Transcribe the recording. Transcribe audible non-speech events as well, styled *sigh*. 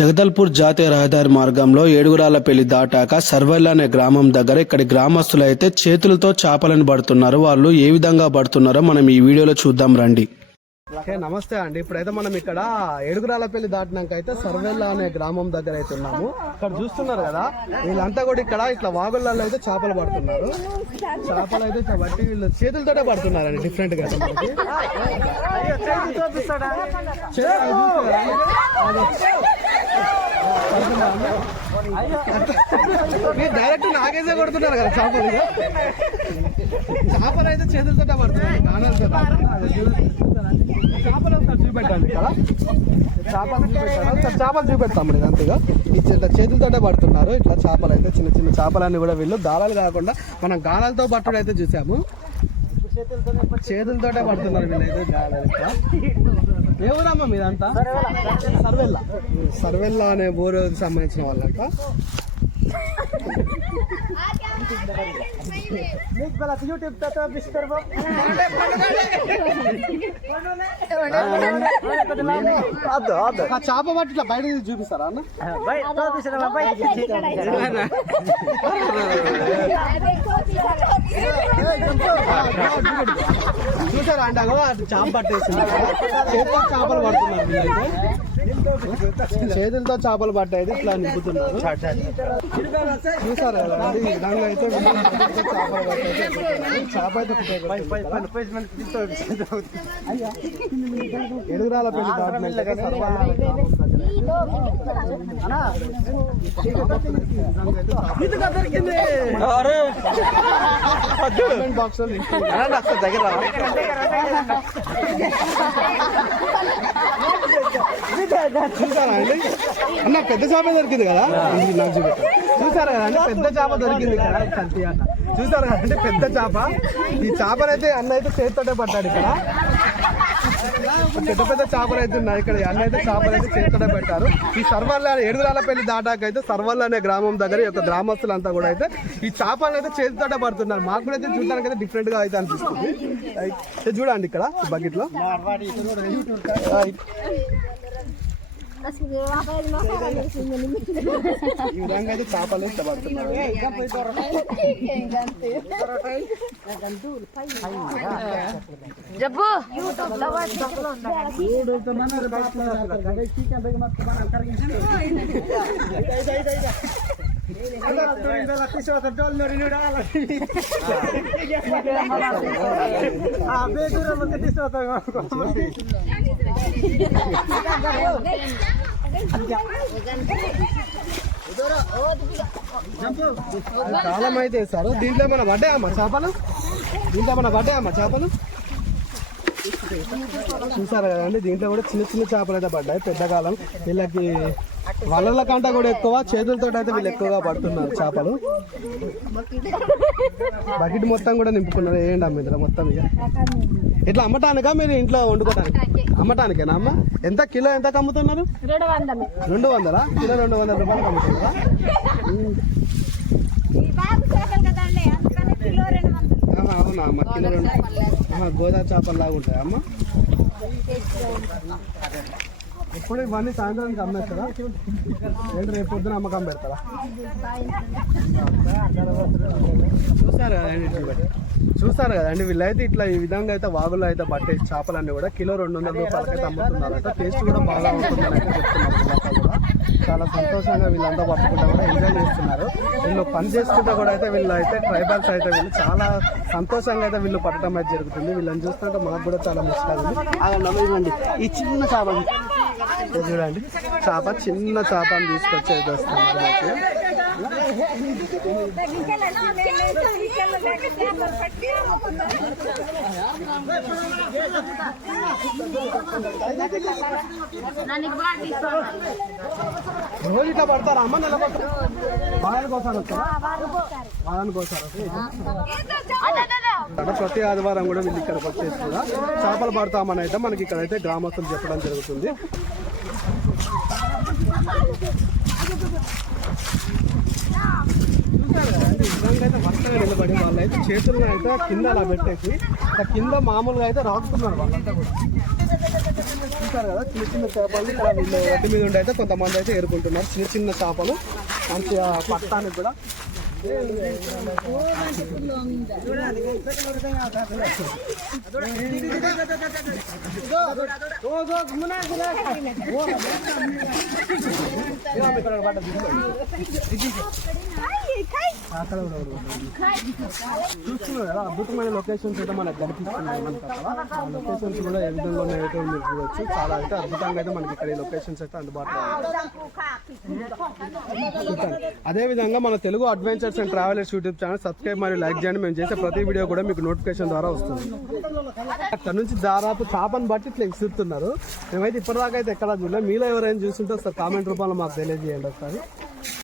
జగదల్పూర్ జాతీయ రహదారి మార్గంలో ఏడుగురాలపల్లి దాటాక సర్వెల్ అనే గ్రామం దగ్గర ఇక్కడి గ్రామస్తులు అయితే చేతులతో చేపలను పడుతున్నారు. వాళ్ళు ఏ విధంగా పడుతున్నారో మనం ఈ వీడియోలో చూద్దాం రండి. ఓకే నమస్తే అండి. ఇప్పుడైతే మనం ఇక్కడ ఏడుగురాలపల్లి దాటినాక అయితే సర్వెల్ల అనే గ్రామం దగ్గర అయితే ఉన్నాము. ఇక్కడ చూస్తున్నారు కదా వీళ్ళంతా కూడా ఇక్కడ ఇట్లా వాగులలో అయితే చేపలు పడుతున్నారు. చేపలు అయితే పట్టి వీళ్ళు చేతులతోటే పడుతున్నారండి డిఫరెంట్గా మనకి. మీరు డైరెక్ట్ నాకేసే కొడుతున్నారు కదా చేపలు చేపలు అయితే చేతులతో పడుతున్నారు చేపలు ఒకసారి చూపెట్టండి చేపలు చూపెట్టారు ఒకసారి చేపలు చూపెడతాం ఇది అంతేగా ఇట్లా చేతులతోటే పడుతున్నారు. ఇట్లా చేపలు అయితే చిన్న చిన్న చేపలన్నీ కూడా వీళ్ళు దారాలు కాకుండా మనం గాలాలతో పట్టుడు అయితే చూసాము. చేతులతోటే పడుతున్నారు వీళ్ళైతే గాలాలు. మీదంతా? సర్వెల్లా సర్వెల్లా అనే ఊరు సంబంధించిన వాళ్ళంట. *laughs* *laughs* ఆ చేప పట్టి ఇట్లా బయట చూపిస్తారా అన్న చూసారా అంటే అగో చేప పట్టేసింది. చేతితో చేపలు పడుతున్నారు చేతులతో చేపలు పట్టాయి ఇట్లా నింపుతున్నారు. చూసారా అండి? దానిలో అయితే చేతులతో చేపలు పట్టాయి చేప ఎడుగురాల పెళ్ళి బాక్స్. దగ్గర అన్న పెద్ద చేప దొరికింది కదా నాకు చూపెట్టు. చూసారా కదా అండి పెద్ద చేప దొరికింది ఇక్కడ కల్తీ అన్న. చూసారా కదా అండి పెద్ద చేప. ఈ చేపనైతే అన్న అయితే చేతితోటే పట్టాడు ఇక్కడ. పెద్ద పెద్ద చేపలు అయితే ఉన్నాయి ఇక్కడ. అన్న అయితే చేపలు అయితే చేతితోటే పెట్టారు ఈ సర్వల్ల ఏడుగురాల పెళ్ళి దాటాక అయితే సర్వల్ల అనే గ్రామం దగ్గర యొక్క గ్రామస్తులంతా కూడా అయితే ఈ చేపలను అయితే చేతితోటే పడుతున్నారు. మాకు కూడా అయితే చూడడానికి అయితే డిఫరెంట్గా అయితే అనిపిస్తుంది. చూడండి ఇక్కడ బకెట్లో. ఈ విధంగా అయితే చేపలు అయితే జబ్బు యూట్యూబ్లో కాలం అయితే వేస్తారు దీంట్లో ఏమైనా పడ్డాయమ్మా చేపలు దీంట్లో ఏమైనా పడ్డాయమ్మా చేపలు చూసారా కదండి దీంట్లో కూడా చిన్న చిన్న చేపలు అయితే పడ్డాయి. పెద్ద కాలం వీళ్ళకి వలల కంట కూడా ఎక్కువ చేతులతో అయితే వీళ్ళు ఎక్కువగా పడుతున్నారు చేపలు. బకెట్ మొత్తం కూడా నింపుకున్నారు. ఏంటి అమ్మ ఇందులో మొత్తం ఇక? ఇట్లా అమ్మటానికా మీరు ఇంట్లో వండుకోవడానికి అమ్మటానికేనా అమ్మ? ఎంత కిలో ఎంత అమ్ముతున్నారు రెండు వందలు. కిలో రెండు వందల రూపాయలు అమ్ముతున్నారా అవునా అమ్మ? కిలో రెండు గోదా చేపలు లాగా ఉంటాయి అమ్మ? ఎప్పుడు ఇవన్నీ సాయంత్రానికి అమ్మేస్తారా? ఏంటి రేపు పొద్దున అమ్మకం పెడతారా? చూసారు కదండి చూడండి. కదండి వీళ్ళైతే ఇట్లా ఈ విధంగా అయితే వాగులో అయితే పట్టే చేపలన్నీ కూడా కిలో రెండు వందల రూపాయలకి అయితే అమ్ముతున్నారట. టేస్ట్ కూడా బాగా ఉంటుందని అయితే చెప్తున్నారు కూడా చాలా సంతోషంగా వీళ్ళంతా పట్టుకుంటా కూడా ఎంజాయ్ చేస్తున్నారు. వీళ్ళు పని చేసుకుంటా కూడా అయితే వీళ్ళు అయితే ట్రైబల్స్ అయితే వీళ్ళు చాలా సంతోషంగా అయితే వీళ్ళు పట్టడం అయితే జరుగుతుంది. వీళ్ళని చూస్తుంటే మాకు కూడా చాలా ముఖ్యంగా నమ్మండి ఈ చిన్న చేప. చూడండి. చేప చిన్న చేపని తీసుకొచ్చి అయితే వస్తుంది. రోజు ఇట్లా పడతారా? అమ్మ నెల వారానికి ఒకసారి వస్తారా వారానికి ప్రతి ఆదివారం కూడా వీళ్ళు ఇక్కడ వచ్చేసి కూడా చేపలు పడతామని అయితే మనకి ఇక్కడైతే గ్రామస్తులు చెప్పడం జరుగుతుంది. Yeah. అయితే వరుసగా నిలబడి వాళ్ళు అయితే చేతులను అయితే కింద అలా పెట్టేసి కింద మామూలుగా అయితే రాకుతున్నారు వాళ్ళంతా కూడా కదా చిన్న చిన్న చేపలు ఇక్కడ వీళ్ళు మీద ఉండి అయితే కొంతమంది అయితే ఏరుకుంటున్నారు చిన్న చిన్న చేపలు మంచిగా పట్టానికి కూడా అక్కడ చూస్తున్నారు కదా అద్భుతమైన లొకేషన్స్ అయితే మనకు కనిపిస్తున్నాయి మనకి ఆ లొకేషన్స్ కూడా ఏ విధంగా ఉన్నాయో మీరు చూడొచ్చు చాలా అయితే అద్భుతంగా అయితే మనకి ఇక్కడ ఈ లొకేషన్స్ అయితే అందుబాటులో ఉన్నాయి అదేవిధంగా అదే విధంగా మన Telugu adventures and travellers YouTube channel subscribe మరియు లైక్ చేయండి. మేము చేసే ప్రతి వీడియో కూడా మీకు నోటిఫికేషన్ ద్వారా వస్తుంది. అక్కడ నుంచి దాదాపు చేపను బట్టి ఇట్లా ఇస్తున్నారు మేమైతే ఇప్పటిదాకా అయితే ఎక్కడ చూడలేదు. మీలో ఎవరైనా చూస్తుంటే ఒకసారి కామెంట్ రూపంలో మాకు చేయండి ఒకసారి.